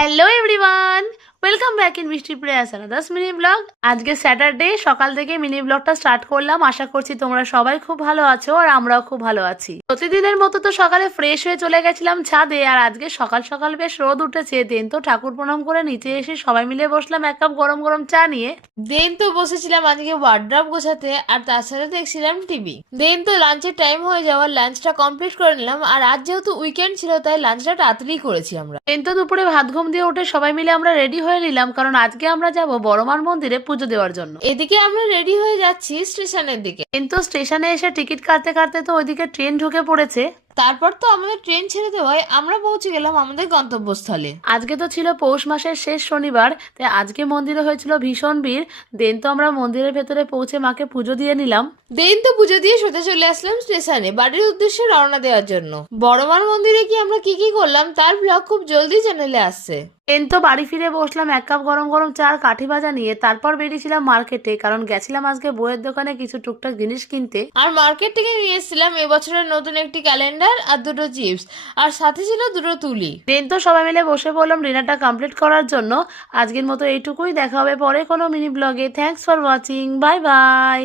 Hello everyone, welcome back in বৃষ্টি প্রেয়াস আনাদার্স mini blog. আজকে Saturday, সকাল থেকে মিনি ব্লগটা স্টার্ট করলাম। আশা করছি তোমরা সবাই খুব ভালো আছো আর আমরাও খুব ভালো আছি। প্রতিদিনের মতো তো সকালে ফ্রেশ হয়ে চলে গেছিলাম ছাদে, আর আজকে সকাল সকাল বেশ রোদ উঠেছে। দেন তো ঠাকুর প্রণাম করে নিচে এসে সবাই মিলে বসলাম এক কাপ গরম গরম চা নিয়ে। দেন তো বসেছিলাম আজকে ওয়ার্ড্রব গোছাতে, আর তার সাথে দেখছিলাম টিভি। দেন তো লাঞ্চের টাইম হয়ে যাওয়ার লাঞ্চটা কমপ্লিট করে নিলাম, আর আজ যেহেতু উইকেন্ড ছিল তাই লাঞ্চটা তাড়াতাড়ি করেছি আমরা। দেন তো দুপুরে ভাত ঘুম দিয়ে উঠে সবাই মিলে আমরা রেডি হয়ে নিলাম, কারণ আজকে আমরা যাব বড়মার মন্দিরে পুজো দেওয়ার জন্য। এদিকে আমরা রেডি হয়ে যাচ্ছি স্টেশনের দিকে। কিন্তু স্টেশনে এসে টিকিট কাটতে কাটতে তো ওইদিকে ট্রেন ঢুকে পড়েছে। তারপর তো আমাদের ট্রেন ছেড়ে দেওয়ায় আমরা পৌঁছে গেলাম আমাদের গন্তব্যস্থলে। আজকে তো ছিল পৌষ মাসের শেষ শনিবার, তাই আজকে মন্দিরে হয়েছিল ভীষণ ভিড়। দেন তো আমরা মন্দিরের ভেতরে পৌঁছে মাকে পুজো দিয়ে নিলাম। দেন তো পুজো দিয়ে সোজা চলে আসলাম স্টেশনে বাড়ির উদ্দেশ্যে রওনা দেওয়ার জন্য। বড়মার মন্দিরে কি আমরা কি কি করলাম তার ব্লগ খুব জলদি চ্যানেলে আসছে। দেন তো বাড়ি ফিরে বসলাম এক কাপ গরম গরম চা আর কাঠি ভাজা নিয়ে। তারপর বেরিয়েছিলাম মার্কেটে, কারণ গেছিলাম আজকে বইয়ের দোকানে কিছু টুকটাক জিনিস কিনতে। আর মার্কেট থেকে নিয়ে এসেছিলাম এবছরের নতুন একটি ক্যালেন্ডার আর দুটো চিপস, আর সাথে ছিল দুটো তুলি। দেন তো সবাই মিলে বসে পড়লাম ডিনারটা কমপ্লিট করার জন্য। আজকের মতো এইটুকুই, দেখা হবে পরে কোনো মিনি ব্লগে। Thanks for watching, bye bye.